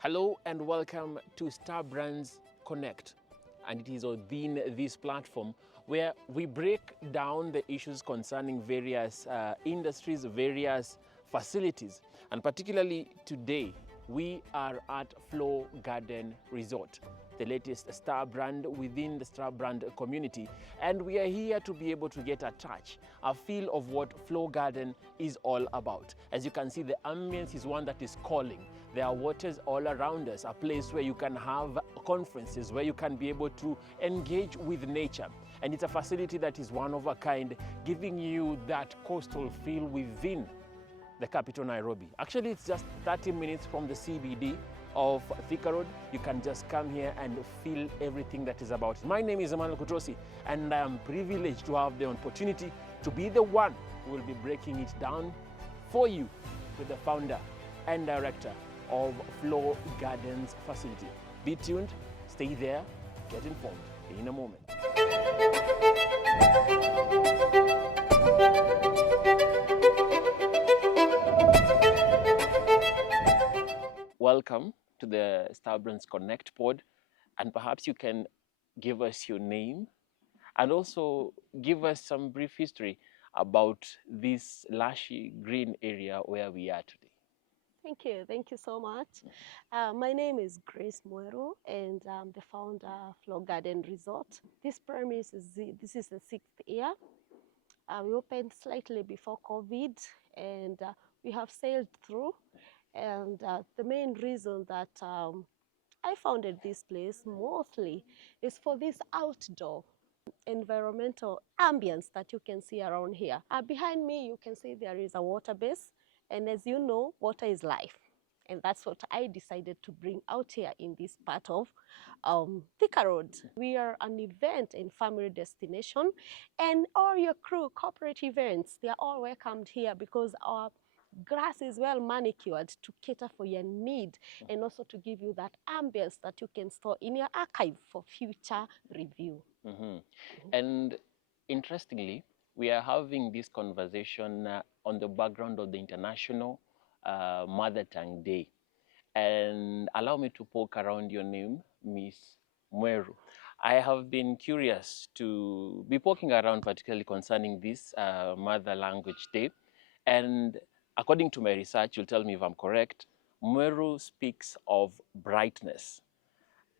Hello and welcome to Starbrands Connect. And it is within this platform where we break down the issues concerning various industries, various facilities. And particularly today, we are at Flogarden Resort, the latest star brand within the star brand community. And we are here to be able to get a touch, a feel of what Flogarden is all about. As you can see, the ambience is one that is calling. There are waters all around us, a place where you can have conferences, where you can be able to engage with nature. And it's a facility that is one of a kind, giving you that coastal feel within the capital, Nairobi. Actually, it's just 30 minutes from the CBD of Thika Road. You can just come here and feel everything that is about it. My name is Emmanuel Kutosi, and I am privileged to have the opportunity to be the one who will be breaking it down for you with the founder and director of Flogarden's facility. Be tuned, stay there, get informed in a moment. Welcome to the Starbrands Connect pod, and perhaps you can give us your name and also give us some brief history about this lushy green area where we are today. Thank you so much. My name is Grace Muero, and I'm the founder of Flogarden Resort. This premise this is the 6th year. We opened slightly before COVID, and we have sailed through. And the main reason that I founded this place mostly is for this outdoor environmental ambience that you can see around here. Behind me, you can see there is a water base. And as you know, water is life. And that's what I decided to bring out here in this part of Thika Road. We are an event and family destination, and all your crew, corporate events, they are all welcomed here because our grass is well manicured to cater for your need and also to give you that ambience that you can store in your archive for future review. And interestingly, we are having this conversation on the background of the International Mother Tongue Day. And allow me to poke around your name, Miss Mweru. I have been curious to be poking around, particularly concerning this Mother Language Day. And according to my research, you'll tell me if I'm correct, Mweru speaks of brightness.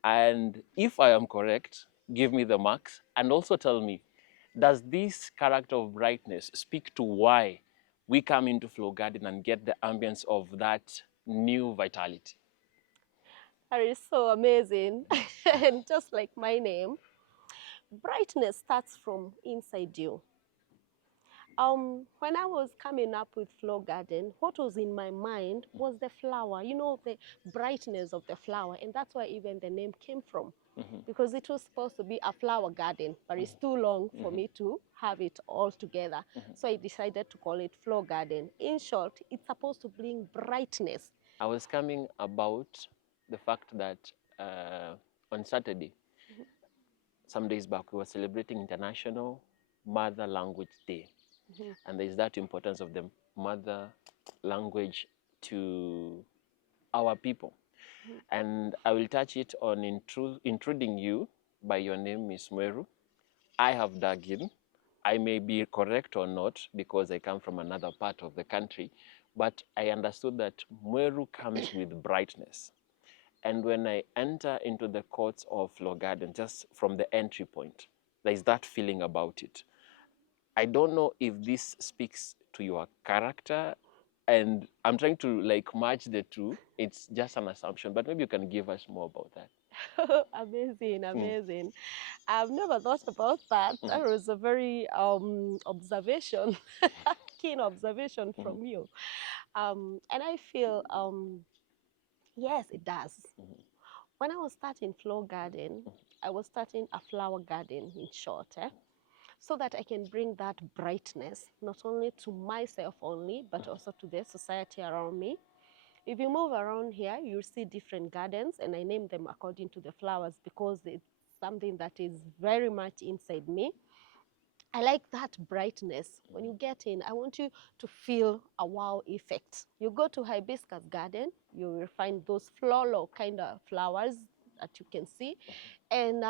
And if I am correct, give me the marks and also tell me, does this character of brightness speak to why we come into Flogarden and get the ambience of that new vitality? That is so amazing. And just like my name, brightness starts from inside you. When I was coming up with Flogarden, what was in my mind was the flower, you know, the brightness of the flower. And that's where even the name came from. Because it was supposed to be a flower garden, but it's too long for me to have it all together. So I decided to call it Flogarden. In short, it's supposed to bring brightness. I was coming about the fact that on Saturday, some days back, we were celebrating International Mother Language Day. And there's that importance of the mother language to our people. And I will touch it on intruding you by your name, Miss Mweru. I have dug in. I may be correct or not because I come from another part of the country, but I understood that Mweru comes with brightness. And when I enter into the courts of Flogarden, just from the entry point, there is that feeling about it. I don't know if this speaks to your character, and I'm trying to like match the two. It's just an assumption, but maybe you can give us more about that. Amazing. I've never thought about that. That was a very keen observation from you. And I feel, yes, it does. When I was starting Flogarden, I was starting a flower garden in short, so that I can bring that brightness, not only to myself only, but also to the society around me. If you move around here, you'll see different gardens, and I name them according to the flowers because it's something that is very much inside me. I like that brightness. When you get in, I want you to feel a wow effect. You go to hibiscus garden, you will find those floral kind of flowers that you can see. And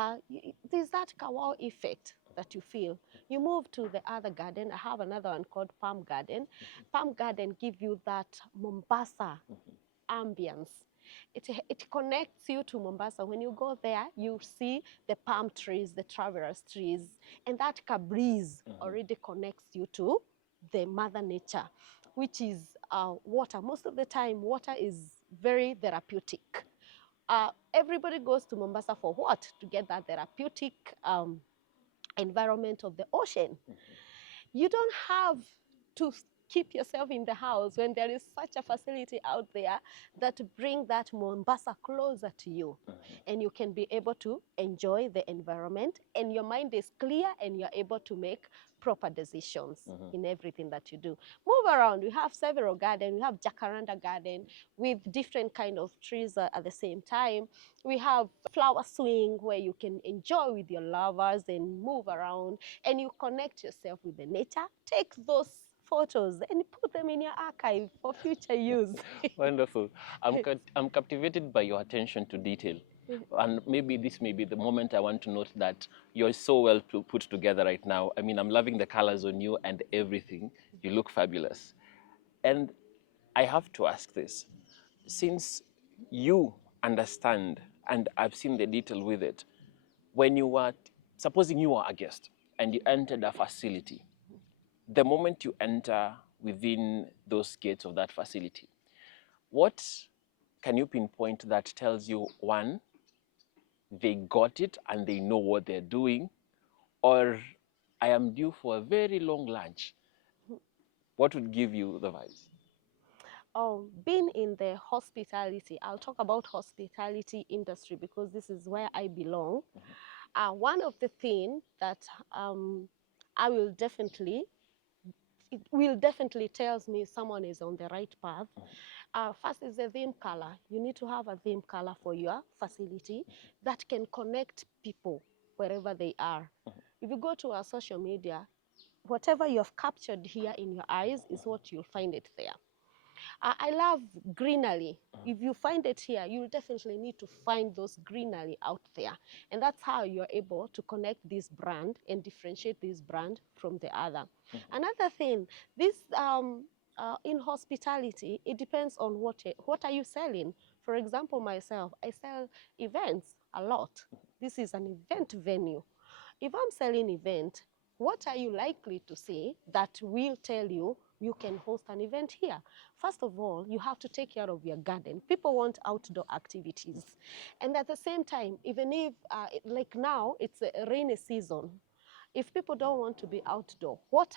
there's that wow effect that you feel. You move to the other garden. I have another one called Palm Garden. Palm Garden give you that Mombasa ambience. It connects you to Mombasa. When you go there, you see the palm trees, the traverse trees, and that breeze already connects you to the mother nature, which is water. Most of the time, water is very therapeutic. Everybody goes to Mombasa for what? To get that therapeutic environment of the ocean. You don't have to keep yourself in the house when there is such a facility out there that bring that Mombasa closer to you. And you can be able to enjoy the environment, and your mind is clear, and you're able to make proper decisions in everything that you do. Move around. We have several gardens. We have Jacaranda Garden with different kind of trees at the same time. We have flower swing where you can enjoy with your lovers and move around, and you connect yourself with the nature. Take those photos and put them in your archive for future use. Wonderful. I'm captivated by your attention to detail. And maybe this may be the moment I want to note that you're so well put together right now. I mean, I'm loving the colors on you and everything. You look fabulous. And I have to ask this. Since you understand, and I've seen the detail with it, when you were, supposing you are a guest and you entered a facility, the moment you enter within those gates of that facility, what can you pinpoint that tells you, one, they got it and they know what they're doing, or I am due for a very long lunch? What would give you the vibes? Oh, being in the hospitality, I'll talk about hospitality industry because this is where I belong. One of the things that I will definitely, it will definitely tells me someone is on the right path. First is the theme color. You need to have a theme color for your facility that can connect people wherever they are. If you go to our social media, whatever you have captured here in your eyes is what you'll find it there. I love greenery. If you find it here, you'll definitely need to find those greenery out there. And that's how you're able to connect this brand and differentiate this brand from the other. Another thing, this in hospitality, it depends on what are you selling. For example, myself, I sell events a lot. This is an event venue. If I'm selling event, what are you likely to see that will tell you you can host an event here? First of all, you have to take care of your garden. People want outdoor activities. And at the same time, even if, like now, it's a rainy season, if people don't want to be outdoor, what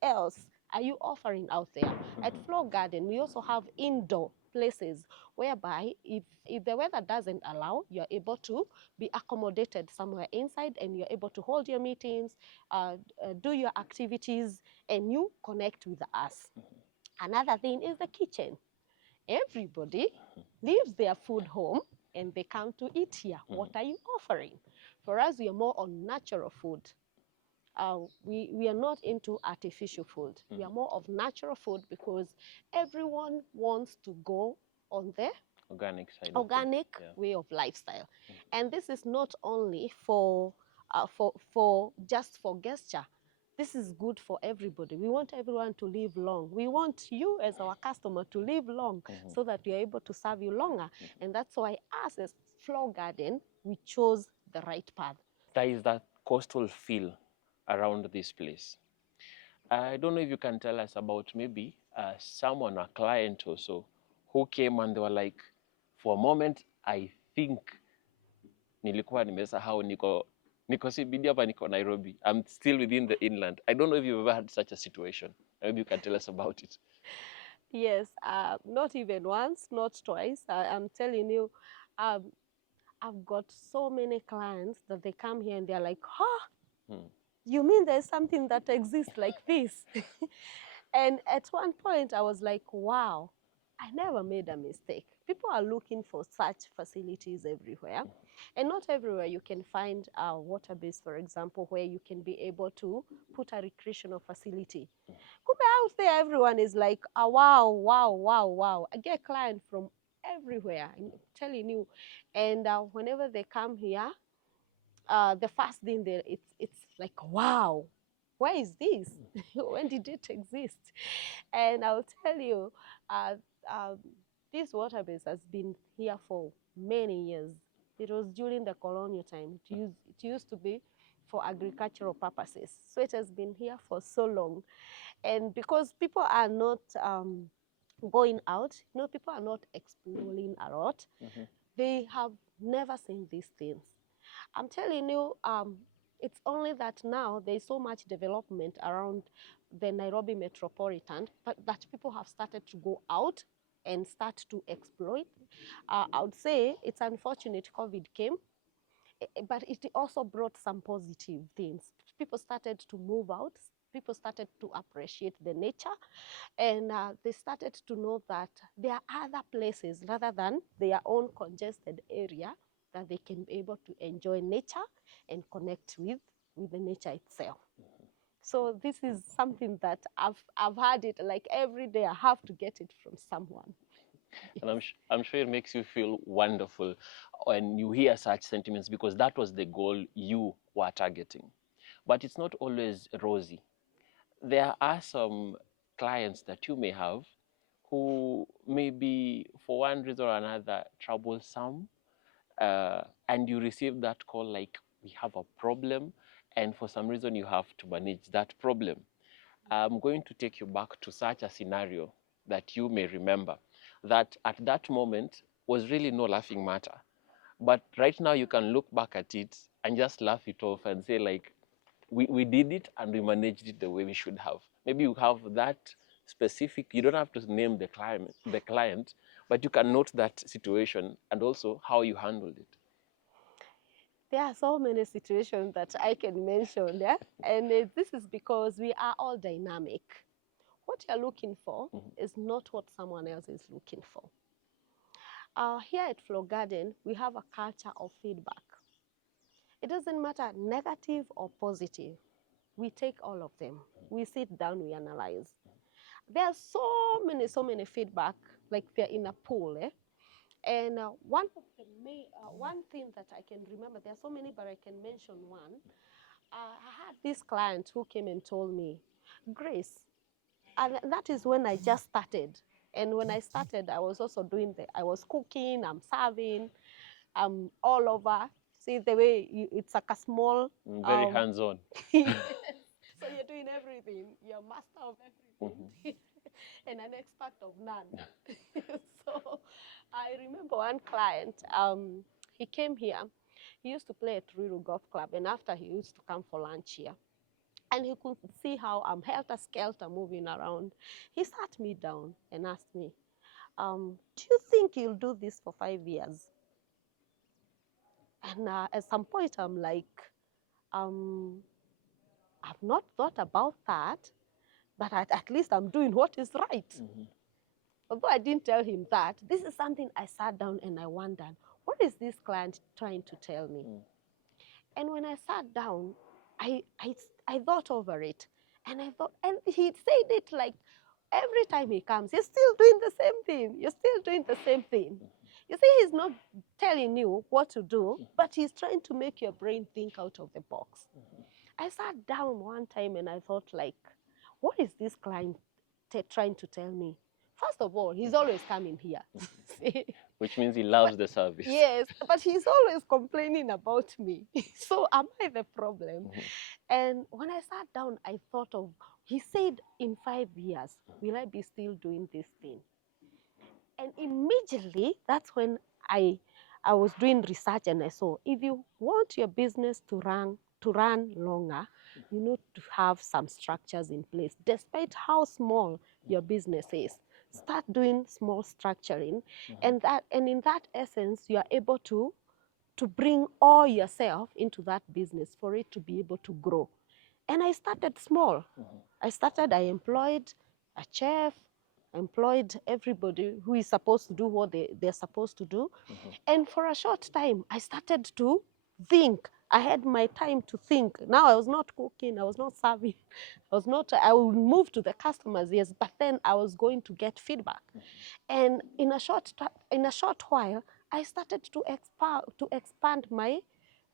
else are you offering out there? At Flogarden, we also have indoor places whereby if the weather doesn't allow, you're able to be accommodated somewhere inside and you're able to hold your meetings, do your activities, and you connect with us. Another thing is the kitchen. Everybody leaves their food home and they come to eat here. What are you offering? For us, we are more on natural food. We are not into artificial food. We are more of natural food because everyone wants to go on the Organic side. organic way of lifestyle. And this is not only for just for gesture. This is good for everybody. We want everyone to live long. We want you as our customer to live long so that we are able to serve you longer. And that's why us as Flogarden, we chose the right path. There is that coastal feel around this place. I don't know if you can tell us about maybe someone, a client or so, who came and they were like, for a moment, I think nilikuwa nimesahau niko CBD hapa, niko Nairobi. I'm still within the inland. I don't know if you've ever had such a situation. Maybe you can tell us about it. Yes, not even once, not twice. I'm telling you, I've got so many clients that they come here and they're like, you mean there's something that exists like this? And at one point I was like, wow, I never made a mistake. people are looking for such facilities everywhere. And not everywhere you can find a water base, for example, where you can be able to put a recreational facility. Kumbe out there, everyone is like, oh, wow, wow, wow, wow. I get clients from everywhere, I'm telling you. And whenever they come here, the first thing it's like, wow, where is this? When did it exist? And I'll tell you, uh, um, this water base has been here for many years. It was during the colonial time. It used to be for agricultural purposes. So it has been here for so long. And because people are not going out, people are not exploring a lot, they have never seen these things. I'm telling you, it's only that now there's so much development around the Nairobi metropolitan, but that people have started to go out and start to exploit. I would say it's unfortunate COVID came, but it also brought some positive things. People started to move out. People started to appreciate the nature, and they started to know that there are other places rather than their own congested area that they can be able to enjoy nature and connect with the nature itself. So this is something that I've had it like every day. I have to get it from someone. And I'm sure it makes you feel wonderful when you hear such sentiments, because that was the goal you were targeting. But it's not always rosy. There are some clients that you may have who may be, for one reason or another, troublesome, and you receive that call like, we have a problem, and for some reason you have to manage that problem. I'm going to take you back to such a scenario that you may remember, that at that moment was really no laughing matter. But right now you can look back at it and just laugh it off and say, like, we did it and we managed it the way we should have. Maybe you have that specific, you don't have to name the client, but you can note that situation and also how you handled it. There are so many situations that I can mention, yeah? And this is because we are all dynamic. What you're looking for is not what someone else is looking for. Here at Flogarden, we have a culture of feedback. It doesn't matter negative or positive. We take all of them. We sit down, we analyze. There are so many feedback, like they're in a pool, eh? And one of the one thing that I can remember, there are so many, but I can mention one. I had this client who came and told me, Grace, and that is when I just started. And when I started, I was also I was cooking, I'm serving, I'm all over. See the way it's like a small. Very hands-on. Yes. So you're doing everything. You're a master of everything and an expert of none. So I remember one client, he came here. He used to play at Ruiru Golf Club, and after he used to come for lunch here. And he could see how I'm helter-skelter moving around. He sat me down and asked me, do you think you'll do this for 5 years? And at some point, I'm like, I've not thought about that, but at least I'm doing what is right. Although I didn't tell him that, this is something I sat down and I wondered, what is this client trying to tell me? And when I sat down, I thought over it. And I thought, and he said it like every time he comes, you're still doing the same thing. You're still doing the same thing. You see, he's not telling you what to do, but he's trying to make your brain think out of the box. I sat down one time and I thought, like, what is this client trying to tell me? First of all, he's always coming here. Which means he loves the service. Yes, but he's always complaining about me. So am I the problem? And when I sat down, I thought of, he said, in 5 years, will I be still doing this thing? And immediately, that's when I was doing research and I saw, if you want your business to run longer, you need to have some structures in place. Despite how small your business is, start doing small structuring, and in that essence, you are able to bring all yourself into that business for it to be able to grow. And I started small. I employed a chef, employed everybody who is supposed to do what they're supposed to do. And for a short time, I started to think. I had my time to think. Now I was not cooking, I was not serving, I would move to the customers, yes, but then I was going to get feedback. And in a short while, I started to expand my,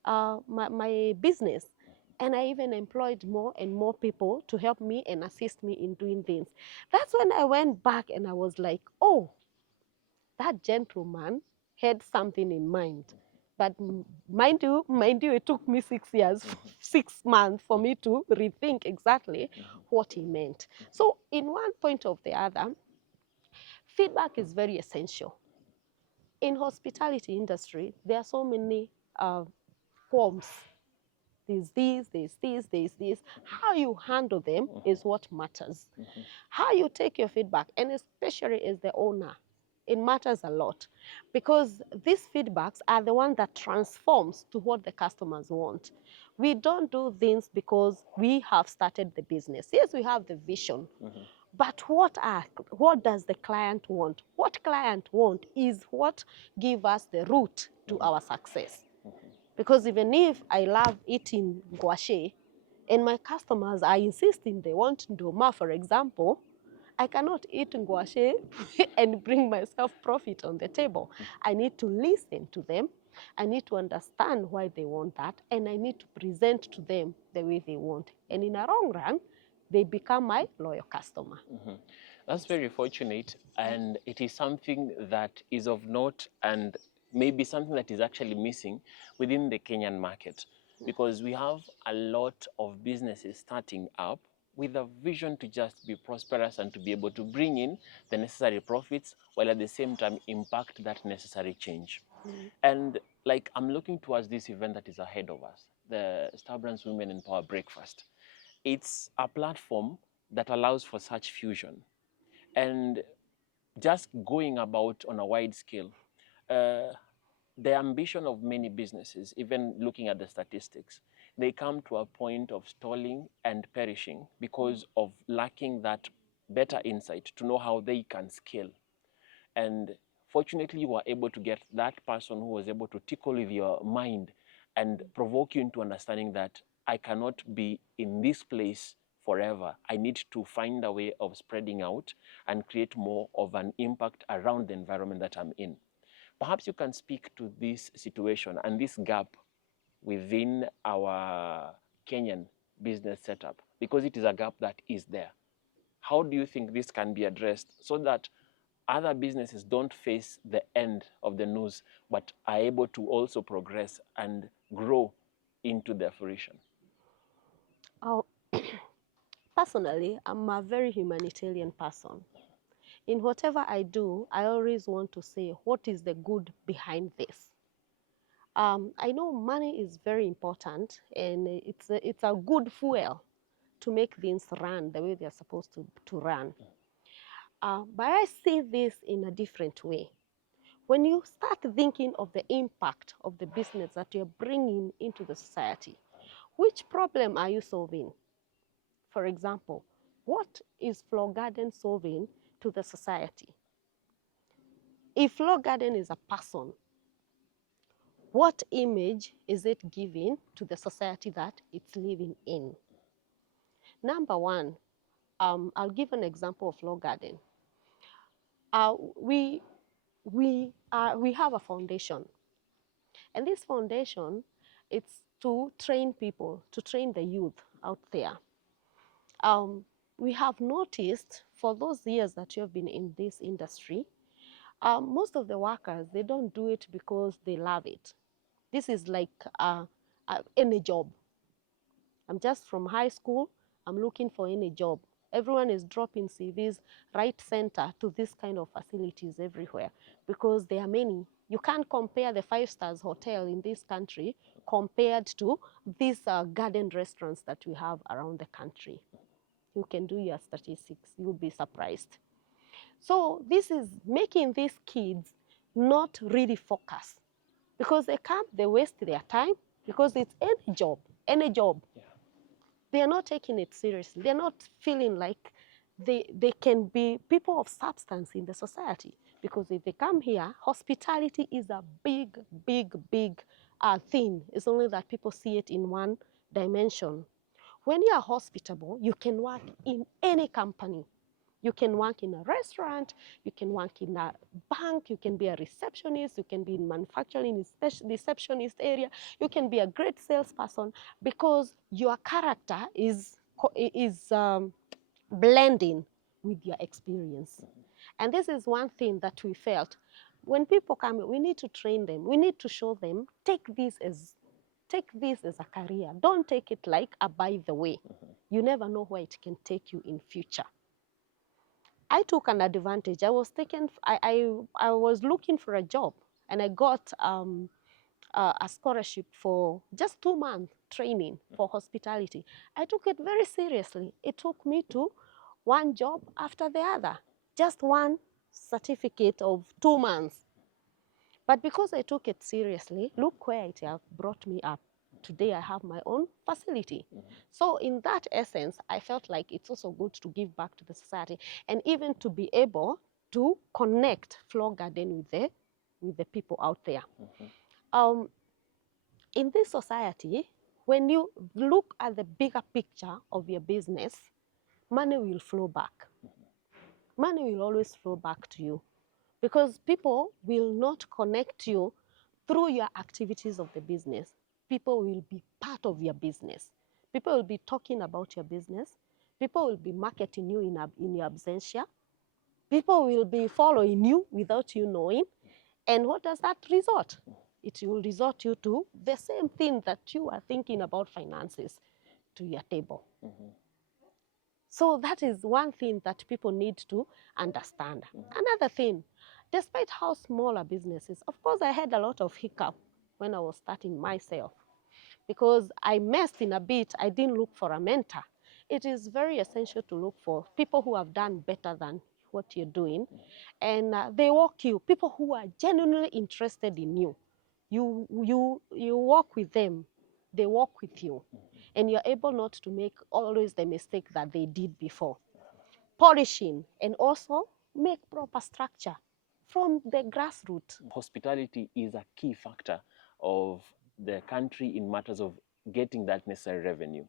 my business. And I even employed more and more people to help me and assist me in doing things. That's when I went back and I was like, oh, that gentleman had something in mind. But mind you, it took me 6 years, 6 months for me to rethink exactly what he meant. So in one point or the other, feedback is very essential. In hospitality industry, there are so many forms. There's this. How you handle them is what matters. How you take your feedback, and especially as the owner, it matters a lot, because these feedbacks are the one that transforms to what the customers want. We don't do things because we have started the business. Yes, we have the vision, but what does the client want? What client want is what gives us the route to our success. Because even if I love eating gouache, and my customers are insisting they want ndoma, for example, I cannot eat gouache and bring myself profit on the table. I need to listen to them. I need to understand why they want that, and I need to present to them the way they want. And in a long run, they become my loyal customer. That's very fortunate, and it is something that is of note, and maybe something that is actually missing within the Kenyan market, because we have a lot of businesses starting up with a vision to just be prosperous and to be able to bring in the necessary profits while at the same time impact that necessary change. And like, I'm looking towards this event that is ahead of us, the Starbrands Women in Power Breakfast. It's a platform that allows for such fusion and just going about on a wide scale. The ambition of many businesses, even looking at the statistics, they come to a point of stalling and perishing because of lacking that better insight to know how they can scale. And fortunately, you were able to get that person who was able to tickle with your mind and provoke you into understanding that I cannot be in this place forever. I need to find a way of spreading out and create more of an impact around the environment that I'm in. Perhaps you can speak to this situation and this gap within our Kenyan business setup, because it is a gap that is there. How do you think this can be addressed so that other businesses don't face the end of the noose, but are able to also progress and grow into their fruition? Oh, personally, I'm a very humanitarian person. In whatever I do, I always want to say, what is the good behind this? I know money is very important, and it's a good fuel to make things run the way they're supposed to run. But I see this in a different way. When you start thinking of the impact of the business that you're bringing into the society, which problem are you solving? For example, what is Flogarden solving to the society? If Flogarden is a person, what image is it giving to the society that it's living in? Number one, I'll give an example of Flogarden. We have a foundation, and this foundation, it's to train people, to train the youth out there. We have noticed for those years that you have been in this industry, most of the workers, they don't do it because they love it. This is like any job. I'm just from high school, I'm looking for any job. Everyone is dropping CVs right center to this kind of facilities everywhere because there are many. You can't compare the 5 stars hotel in this country compared to these garden restaurants that we have around the country. You can do your statistics, you'll be surprised. So this is making these kids not really focus, because they come, they waste their time, because it's any job. Yeah. They are not taking it seriously. They're not feeling like they can be people of substance in the society, because if they come here, hospitality is a big, big, big thing. It's only that people see it in one dimension. When you are hospitable, you can work in any company. You can work in a restaurant, you can work in a bank, you can be a receptionist, you can be in manufacturing, receptionist area, you can be a great salesperson, because your character is blending with your experience. And this is one thing that we felt. When people come, we need to train them. We need to show them, take this as a career. Don't take it like a by the way. You never know where it can take you in future. I took an advantage. I was looking for a job, and I got a scholarship for just 2 months training for hospitality. I took it very seriously. It took me to one job after the other, just one certificate of 2 months. But because I took it seriously, look where it has brought me up. Today I have my own facility. So in that essence, I felt like it's also good to give back to the society, and even to be able to connect Flogarden with the people out there. In this society, when you look at the bigger picture of your business, money will flow back. Money will always flow back to you, because people will not connect you through your activities of the business. People will be part of your business. People will be talking about your business. People will be marketing you in your absentia. People will be following you without you knowing. And what does that result? It will result you to the same thing that you are thinking about finances to your table. So that is one thing that people need to understand. Another thing, despite how small a business is, of course, I had a lot of hiccup when I was starting myself, because I messed in a bit. I didn't look for a mentor. It is very essential to look for people who have done better than what you're doing, and they walk you, people who are genuinely interested in you. You walk with them, they walk with you, and you're able not to make always the mistake that they did before. Polishing, and also make proper structure from the grassroots. Hospitality is a key factor of the country in matters of getting that necessary revenue.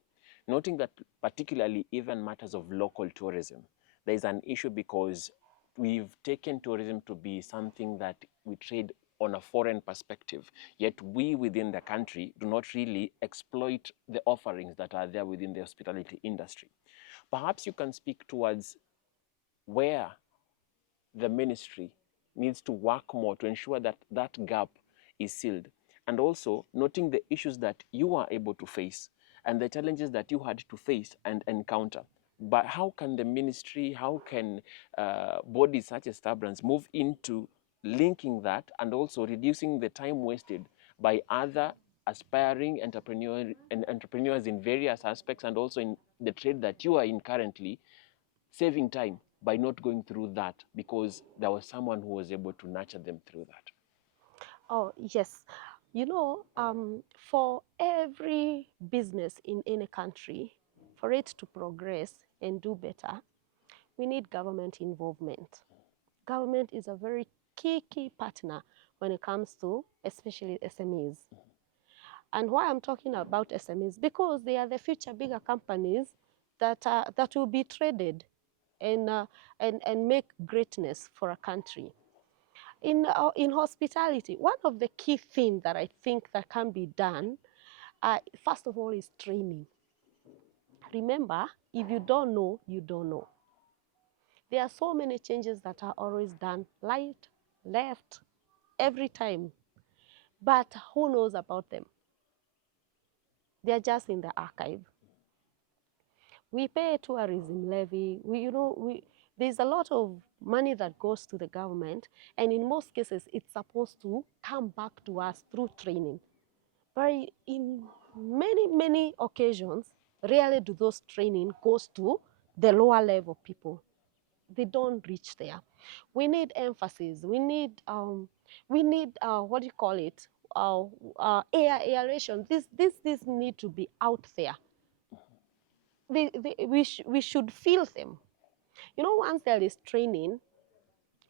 Noting that particularly even matters of local tourism, there is an issue, because we've taken tourism to be something that we trade on a foreign perspective, yet we within the country do not really exploit the offerings that are there within the hospitality industry. Perhaps you can speak towards where the ministry needs to work more to ensure that that gap is sealed, and also noting the issues that you are able to face and the challenges that you had to face and encounter. But how can the ministry, how can bodies such as Starbrands move into linking that and also reducing the time wasted by other aspiring entrepreneurs in various aspects, and also in the trade that you are in currently, saving time by not going through that because there was someone who was able to nurture them through that? Oh, yes. You know, for every business in any country, for it to progress and do better, we need government involvement. Government is a very key partner when it comes to especially SMEs. And why I'm talking about SMEs, because they are the future bigger companies that will be traded and make greatness for a country. In hospitality, one of the key things that I think that can be done, first of all, is training. Remember, if you don't know, you don't know. There are so many changes that are always done right, left, every time. But who knows about them? They're just in the archive. We pay a tourism levy. There's a lot of money that goes to the government, and in most cases, it's supposed to come back to us through training. But in many occasions, rarely do those training goes to the lower level people. They don't reach there. We need emphasis. We need what do you call it? Aeration. This need to be out there. We should feel them. You know, once there is training,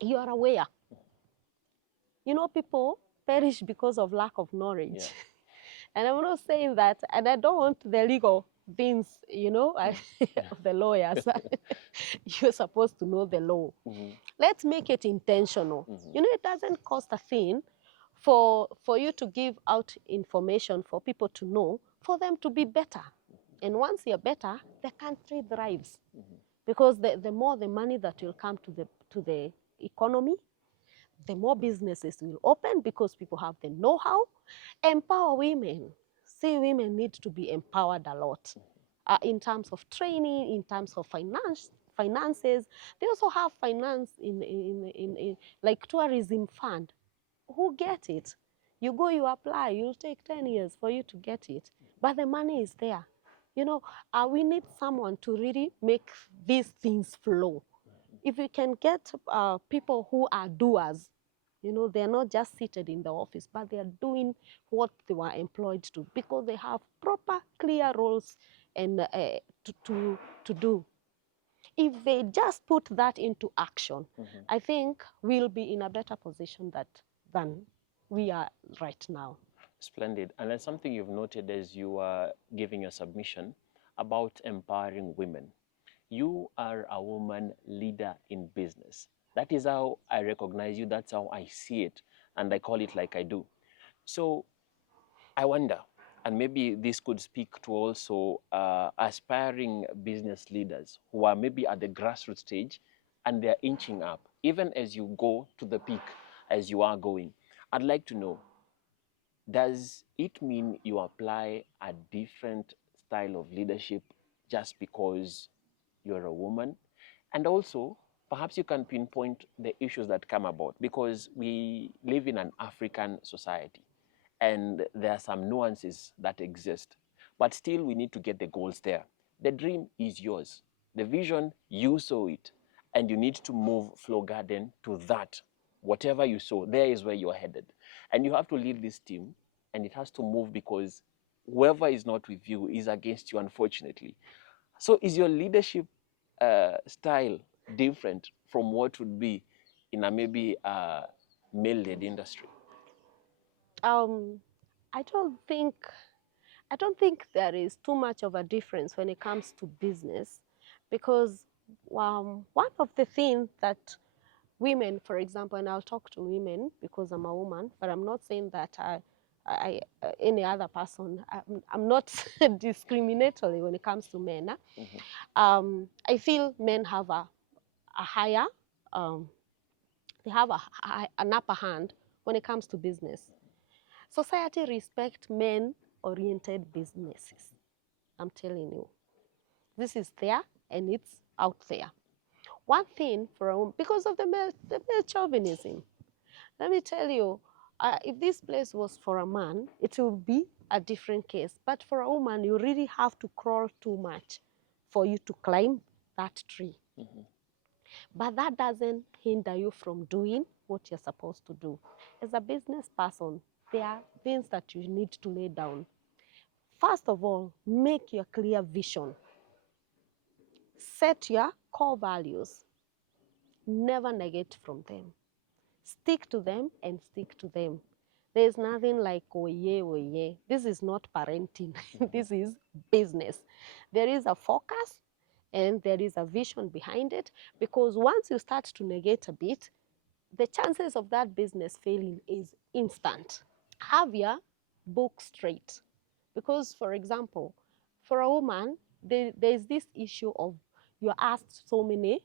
you are aware. You know, people perish because of lack of knowledge. Yeah. And I'm not saying that, and I don't want the legal things, you know, of the lawyers. You're supposed to know the law. Let's make it intentional. You know, it doesn't cost a thing for you to give out information for people to know, for them to be better. And once you're better, the country thrives. Because the more the money that will come to the economy, the more businesses will open because people have the know-how. Empower women. See, women need to be empowered a lot in terms of training, in terms of finances. They also have finance in like tourism fund. Who get it? You go, you apply, you'll take 10 years for you to get it. But the money is there. You know, we need someone to really make these things flow. If we can get people who are doers, you know, they're not just seated in the office, but they are doing what they were employed to, because they have proper, clear roles and to do. If they just put that into action, I think we'll be in a better position than we are right now. Splendid. And that's something you've noted as you are giving your submission about empowering women. You are a woman leader in business. That is how I recognize you. That's how I see it. And I call it like I do. So I wonder, and maybe this could speak to also aspiring business leaders who are maybe at the grassroots stage and they're inching up, even as you go to the peak, as you are going. I'd like to know, does it mean you apply a different style of leadership just because you're a woman? And also, perhaps you can pinpoint the issues that come about, because we live in an African society and there are some nuances that exist. But still, we need to get the goals there. The dream is yours. The vision, you saw it. And you need to move Flogarden to that. Whatever you saw, there is where you're headed. And you have to lead this team, and it has to move, because whoever is not with you is against you, unfortunately. So is your leadership style different from what would be in a maybe male-led industry? I don't think there is too much of a difference when it comes to business, because one of the things that women, for example, and I'll talk to women because I'm a woman, but I'm not saying that any other person, I'm not discriminatory when it comes to men. I feel men have a higher, they have an upper hand when it comes to business. Society respects men-oriented businesses. I'm telling you. This is there and it's out there. One thing for a woman, because of the male chauvinism, let me tell you, if this place was for a man, it would be a different case. But for a woman, you really have to crawl too much for you to climb that tree. But that doesn't hinder you from doing what you're supposed to do. As a business person, there are things that you need to lay down. First of all, make your clear vision. Set your core values. Never negate from them. Stick to them and stick to them. There's nothing like oye, oye. This is not parenting. This is business. There is a focus and there is a vision behind it, because once you start to negate a bit, the chances of that business failing is instant. Have your book straight. Because, for example, for a woman, there's this issue of you're asked so many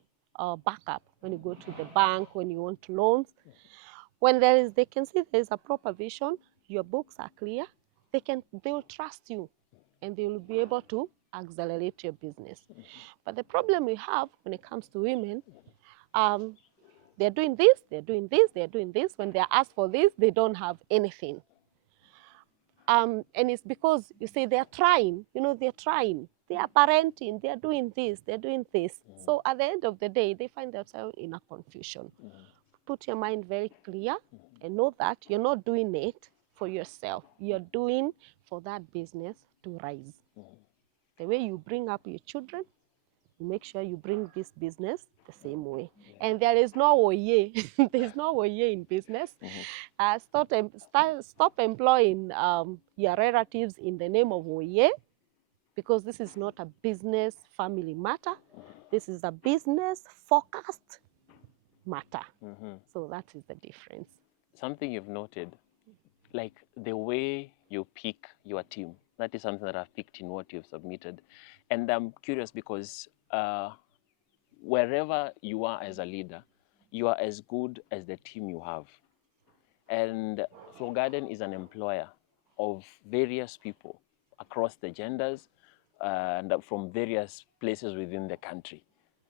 backup when you go to the bank, when you want loans. When they can see there's a proper vision, your books are clear, they will trust you and they will be able to accelerate your business. But the problem we have when it comes to women, they're doing this, they're doing this, they're doing this. When they're asked for this, they don't have anything. And it's because, you see, they're trying, they're trying. They are parenting, they're doing this, they're doing this. So at the end of the day, they find themselves in a confusion. Put your mind very clear and know that you're not doing it for yourself. You're doing for that business to rise. The way you bring up your children, You make sure you bring this business the same way. And there is no oye. There's no oye in business. Stop employing your relatives in the name of oye, because this is not a business family matter. This is a business focused matter. So that is the difference. Something you've noted, like the way you pick your team, that is something that I've picked in what you've submitted. And I'm curious because wherever you are as a leader, you are as good as the team you have. And Flogarden is an employer of various people across the genders and from various places within the country.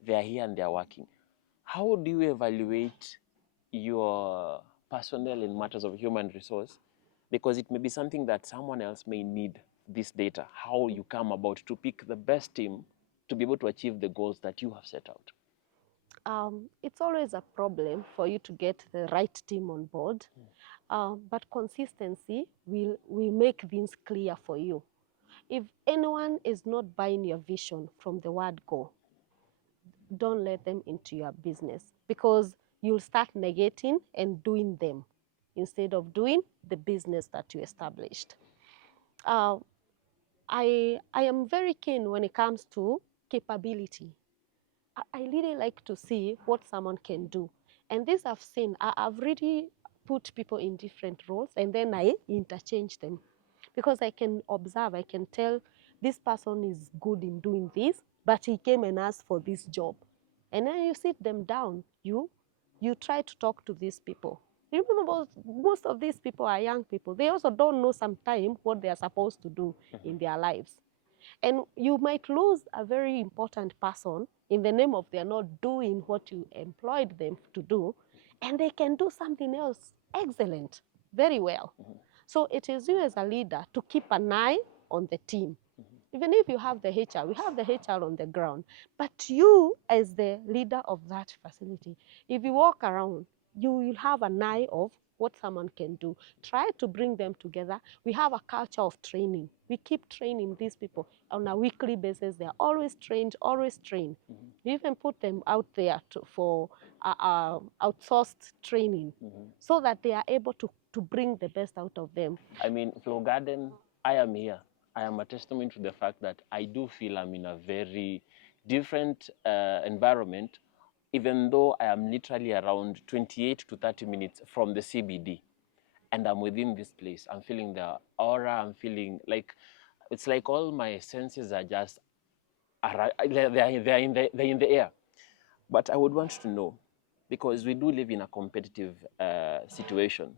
They are here and they are working. How do you evaluate your personnel in matters of human resource? Because it may be something that someone else may need this data, how you come about to pick the best team to be able to achieve the goals that you have set out. It's always a problem for you to get the right team on board, but consistency will make things clear for you. If anyone is not buying your vision from the word go, don't let them into your business, because you'll start negating and doing them instead of doing the business that you established. I am very keen when it comes to capability. I really like to see what someone can do. And this I've seen, I've really put people in different roles and then I interchange them, because I can observe, I can tell this person is good in doing this, but he came and asked for this job. And then you sit them down, you try to talk to these people. Remember, most of these people are young people. They also don't know sometimes what they are supposed to do in their lives. And you might lose a very important person in the name of they're not doing what you employed them to do, and they can do something else excellent, very well. So it is you as a leader to keep an eye on the team. Even if you have the HR, we have the HR on the ground, but you as the leader of that facility, if you walk around, you will have an eye of what someone can do. Try to bring them together. We have a culture of training. We keep training these people on a weekly basis. They are always trained, always trained. We even put them out there for outsourced training so that they are able to bring the best out of them. I mean, Flogarden, I am here. I am a testament to the fact that I do feel I'm in a very different environment, even though I am literally around 28 to 30 minutes from the CBD. And I'm within this place. I'm feeling the aura. I'm feeling like, it's like all my senses are just, they're in the air. But I would want to know, because we do live in a competitive situation,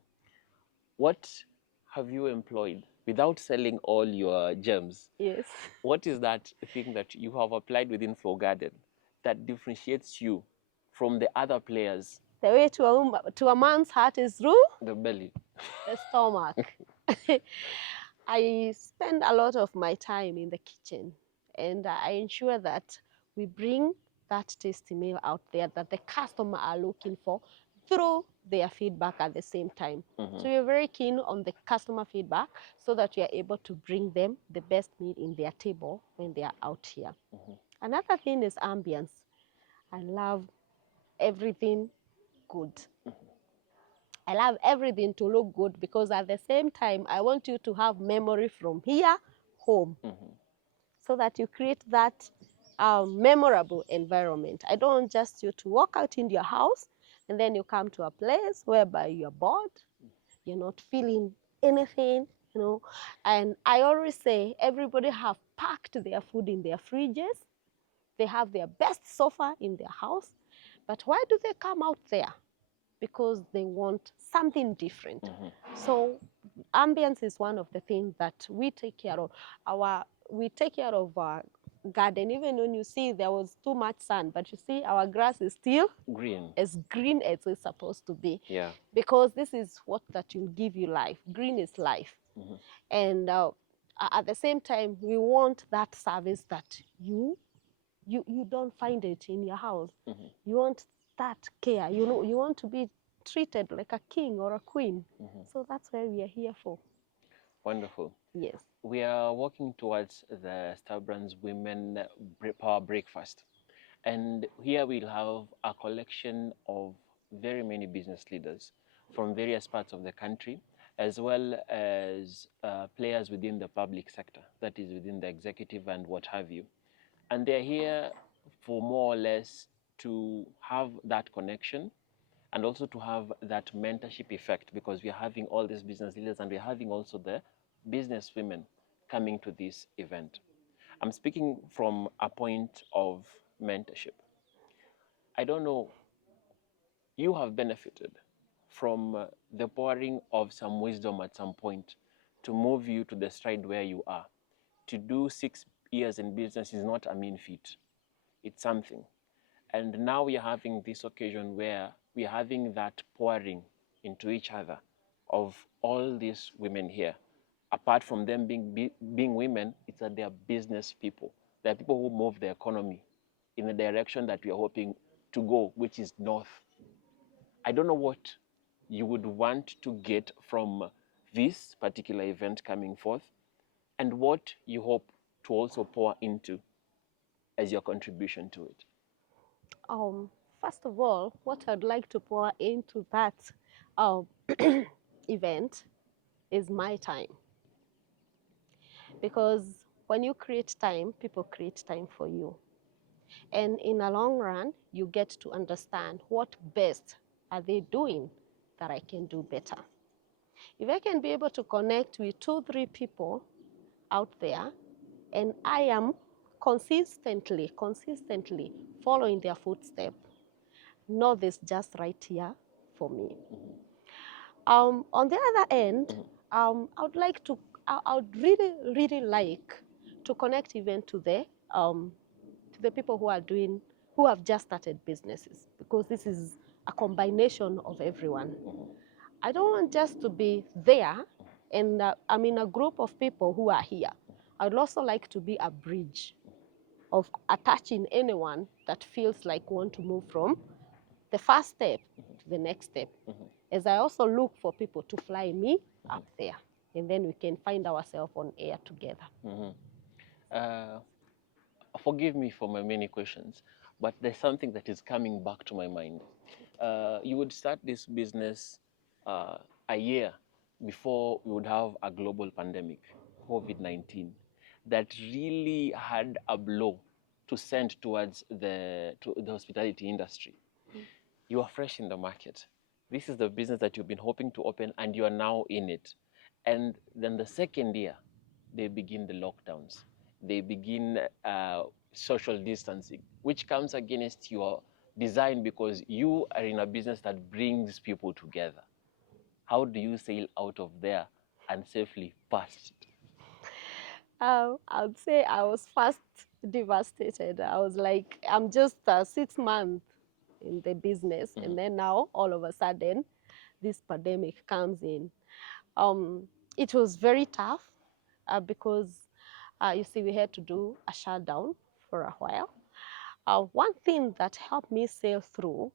what have you employed without selling all your gems? Yes. What is that thing that you have applied within Flogarden that differentiates you from the other players? The way to a man's heart is through the belly, the stomach. I spend a lot of my time in the kitchen, and I ensure that we bring that tasty meal out there that the customer are looking for through their feedback at the same time. So we're very keen on the customer feedback so that we are able to bring them the best meal in their table when they are out here. Another thing is ambience. I love everything good. I love everything to look good, because at the same time, I want you to have memory from here home, so that you create that memorable environment. I don't want just you to walk out in your house and then you come to a place whereby you're bored, you're not feeling anything, you know. And I always say everybody have packed their food in their fridges. They have their best sofa in their house. But why do they come out there? Because they want something different. So ambience is one of the things that we take care of. We take care of our garden. Even when you see there was too much sun, but you see our grass is still green as it's supposed to be. Yeah. Because this is what that will give you life. Green is life. And at the same time, we want that service that you don't find it in your house. You want that care. You know, you want to be treated like a king or a queen. So that's why we are here for. Wonderful. Yes. We are working towards the Starbrands Women Power Breakfast. And here we'll have a collection of very many business leaders from various parts of the country, as well as players within the public sector, that is within the executive and what have you. And they're here for more or less to have that connection and also to have that mentorship effect, because we are having all these business leaders and we're having also the business women coming to this event. I'm speaking from a point of mentorship. I don't know, you have benefited from the pouring of some wisdom at some point to move you to the stride where you are. To do 6 years in business is not a mean feat. It's something. And now we are having this occasion where we are having that pouring into each other of all these women here. Apart from them being women, it's that they are business people. They are people who move the economy in the direction that we are hoping to go, which is north. I don't know what you would want to get from this particular event coming forth and what you hope to also pour into as your contribution to it. First of all, what I'd like to pour into that um, event is my time. Because when you create time, people create time for you. And in a long run, you get to understand what best are they doing that I can do better. If I can be able to connect with 2, 3 people out there, and I am consistently following their footsteps, know this just right here for me. On the other end, I would really like to connect even to the people who have just started businesses, because this is a combination of everyone. I don't want just to be there, and I'm in a group of people who are here. I would also like to be a bridge of attaching anyone that feels like want to move from the first step to the next step. As I also look for people to fly me up there, and then we can find ourselves on air together. Forgive me for my many questions, but there's something that is coming back to my mind. You would start this business a year before we would have a global pandemic, COVID-19, that really had a blow to send towards the hospitality industry. You are fresh in the market. This is the business that you've been hoping to open, and you are now in it. And then the second year, they begin the lockdowns. They begin social distancing, which comes against your design, because you are in a business that brings people together. How do you sail out of there and safely past it? I would say I was first devastated. I was like, I'm just 6 months in the business, and then now all of a sudden, this pandemic comes in. It was very tough because you see, we had to do a shutdown for a while. One thing that helped me sail through,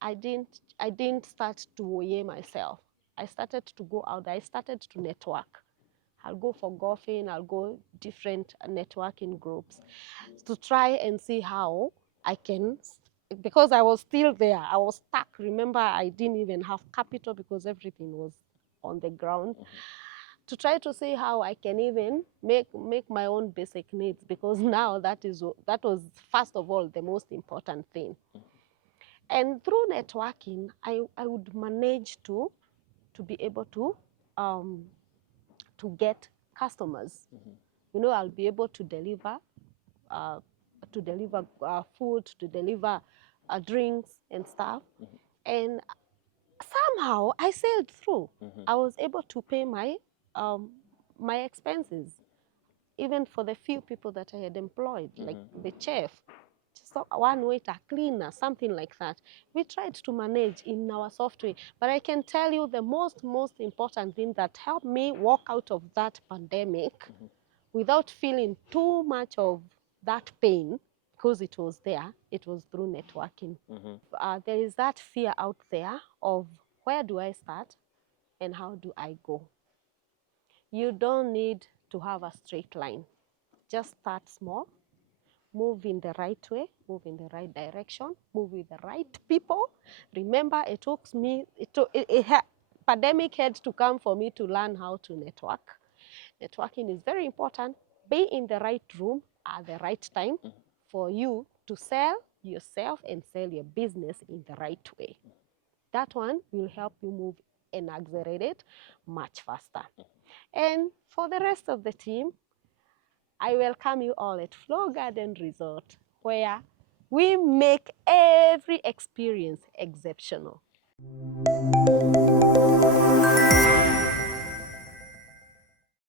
I didn't start to weigh myself. I started to go out there. I started to network. I'll go for golfing, I'll go different networking groups to try and see how I can, because I was still there. I was stuck. Remember, I didn't even have capital because everything was on the ground. To try to see how I can even make my own basic needs, because now that was first of all the most important thing. And through networking, I would manage to be able to get customers. You know, I'll be able to deliver food, to deliver drinks and stuff. And somehow I sailed through. I was able to pay my expenses, even for the few people that I had employed, like the chef, just one waiter, cleaner, something like that. We tried to manage in our software. But I can tell you the most important thing that helped me walk out of that pandemic without feeling too much of that pain, because it was there, it was through networking. There is that fear out there of, where do I start and how do I go? You don't need to have a straight line. Just start small, move in the right way, move in the right direction, move with the right people. Remember, it took me, pandemic had to come for me to learn how to network. Networking is very important. Be in the right room at the right time for you to sell yourself and sell your business in the right way. That one will help you move and accelerate it much faster. And for the rest of the team, I welcome you all at Flogarden Resort, where we make every experience exceptional.